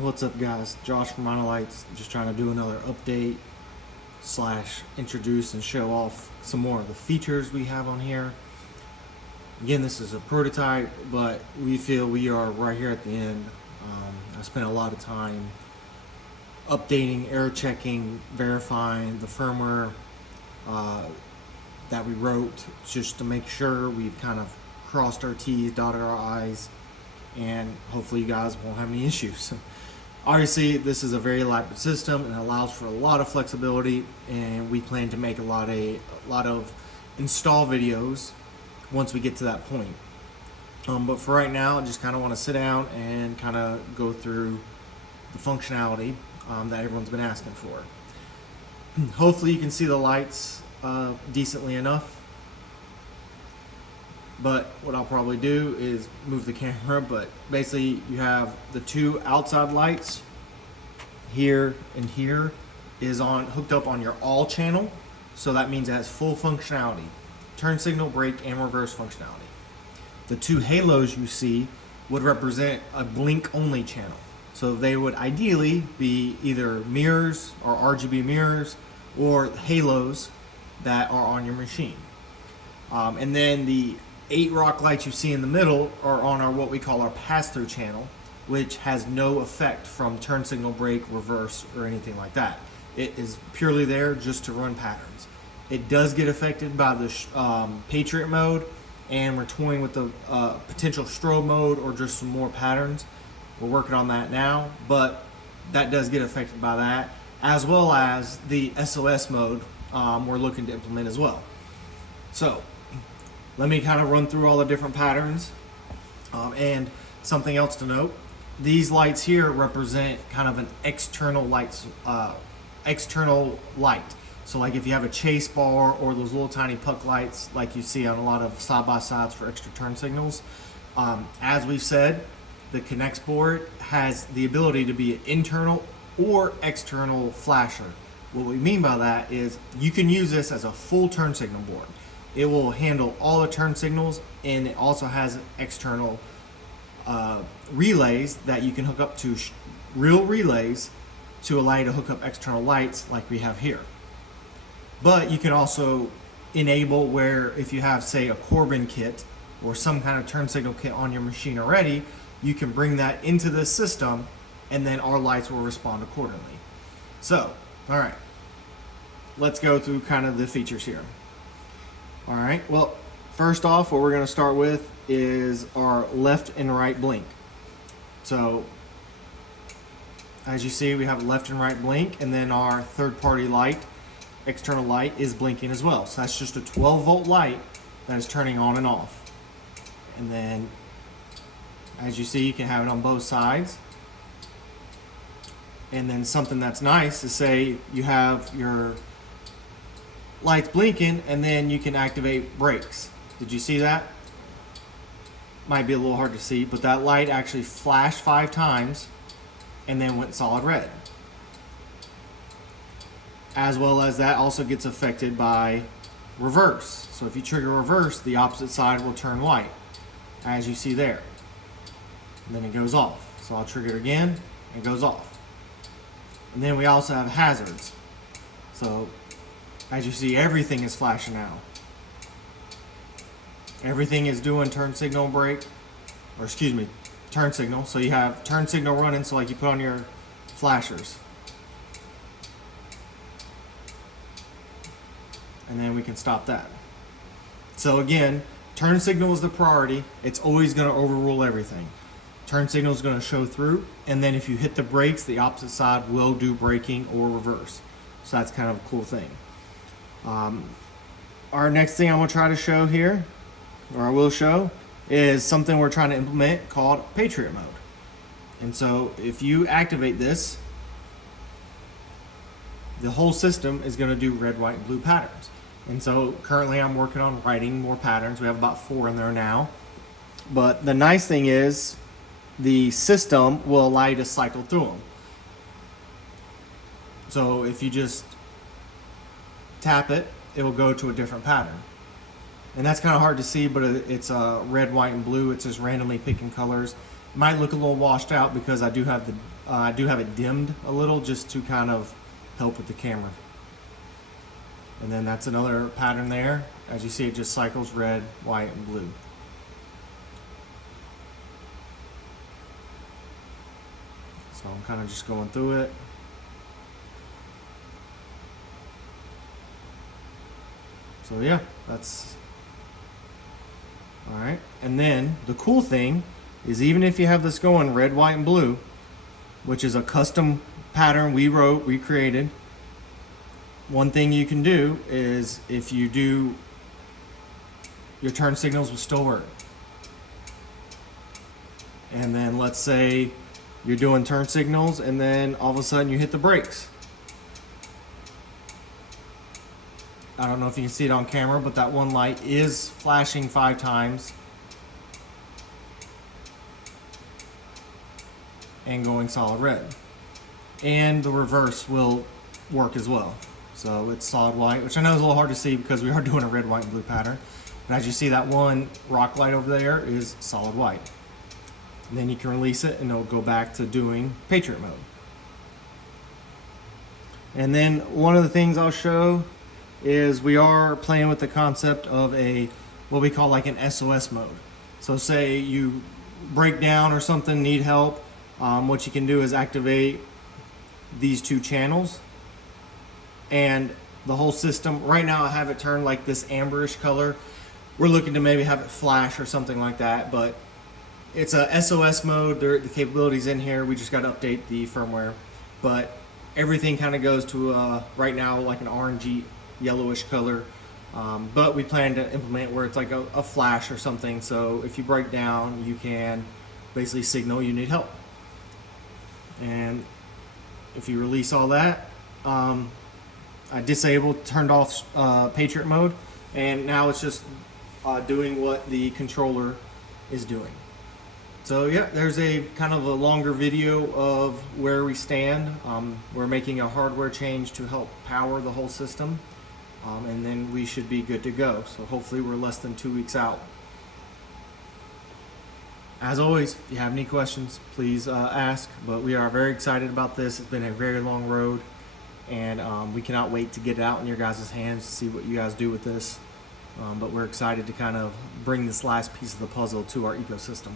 What's up, guys? Josh from Monolights, just trying to do another update slash introduce and show off some more of the features we have on here. Again, this is a prototype, but we feel we are right here at the end. I spent a lot of time updating, error checking, verifying the firmware that we wrote, just to make sure we've kind of crossed our T's, dotted our I's, and hopefully you guys won't have any issues. Obviously, this is a very elaborate system and allows for a lot of flexibility, and we plan to make a lot of install videos once we get to that point. But for right now, I just kind of want to sit down and kind of go through the functionality that everyone's been asking for. Hopefully you can see the lights decently enough. But what I'll probably do is move the camera, but basically you have the two outside lights here, and here is hooked up on your all channel. So that means it has full functionality, turn signal, brake, and reverse functionality. The two halos you see would represent a blink only channel. So they would ideally be either mirrors or RGB mirrors or halos that are on your machine. And then the 8 rock lights you see in the middle are on our what we call our pass-through channel, which has no effect from turn signal, brake, reverse, or anything like that. It is purely there just to run patterns. It does get affected by the Patriot Mode, and we're toying with the potential strobe mode or just some more patterns. We're working on that now, but that does get affected by that, as well as the SOS mode we're looking to implement as well. So let me kind of run through all the different patterns. And something else to note, these lights here represent kind of an external light. So like if you have a chase bar or those little tiny puck lights like you see on a lot of side-by-sides for extra turn signals. As we've said, the Connex board has the ability to be an internal or external flasher. What we mean by that is you can use this as a full turn signal board. It will handle all the turn signals, and it also has external relays that you can hook up to real relays to allow you to hook up external lights like we have here. But you can also enable where if you have, say, a Corbin kit or some kind of turn signal kit on your machine already, you can bring that into this system, and then our lights will respond accordingly. So, all right, let's go through kind of the features here. All right, well, first off, what we're going to start with is our left and right blink. So as you see, we have left and right blink, and then our third-party light, external light, is blinking as well. So that's just a 12-volt light that is turning on and off. And then as you see, you can have it on both sides. And then something that's nice is, say you have your lights blinking, and then you can activate brakes. Did you see that? Might be a little hard to see, but that light actually flashed 5 times and then went solid red. As well as that also gets affected by reverse. So if you trigger reverse, the opposite side will turn white, as you see there. And then it goes off. So I'll trigger it again, and it goes off. And then we also have hazards. So as you see, everything is flashing now. Everything is doing turn signal, brake, or excuse me, turn signal. So you have turn signal running, so like you put on your flashers. And then we can stop that. So again, turn signal is the priority. It's always going to overrule everything. Turn signal is going to show through, and then if you hit the brakes, the opposite side will do braking or reverse. So that's kind of a cool thing. Our next thing I'm going to try to show here, or I will show, is something we're trying to implement called Patriot Mode. And so if you activate this, the whole system is going to do red, white, and blue patterns. And so currently I'm working on writing more patterns. We have about 4 in there now. But the nice thing is the system will allow you to cycle through them. So if you just tap it, it will go to a different pattern. And that's kind of hard to see, but it's red, white, and blue. It's just randomly picking colors. Might look a little washed out because I do have it dimmed a little just to kind of help with the camera. And then that's another pattern there. As you see, it just cycles red, white, and blue. So I'm kind of just going through it. So yeah, that's all right. And then the cool thing is, even if you have this going red, white, and blue, which is a custom pattern we created, one thing you can do is, if you do, your turn signals will still work. And then let's say you're doing turn signals and then all of a sudden you hit the brakes. I don't know if you can see it on camera, but that one light is flashing 5 times and going solid red. And the reverse will work as well. So it's solid white, which I know is a little hard to see because we are doing a red, white, and blue pattern. But as you see, that one rock light over there is solid white. And then you can release it and it'll go back to doing Patriot Mode. And then one of the things I'll show is we are playing with the concept of what we call like an SOS mode. So say you break down or something, need help, what you can do is activate these 2 channels, and the whole system, right now I have it turned like this amberish color. We're looking to maybe have it flash or something like that, but it's a SOS mode. The capabilities in here, we just got to update the firmware, but everything kind of goes to right now like an orangey yellowish color, but we plan to implement where it's like a flash or something, so if you break down you can basically signal you need help. And if you release all that, I disabled, turned off Patriot Mode, and now it's just doing what the controller is doing. So yeah, there's a kind of a longer video of where we stand. We're making a hardware change to help power the whole system, and then we should be good to go. So hopefully we're less than 2 weeks out. As always, if you have any questions, please ask, but we are very excited about this. It's been a very long road, and we cannot wait to get it out in your guys' hands to see what you guys do with this. But we're excited to kind of bring this last piece of the puzzle to our ecosystem.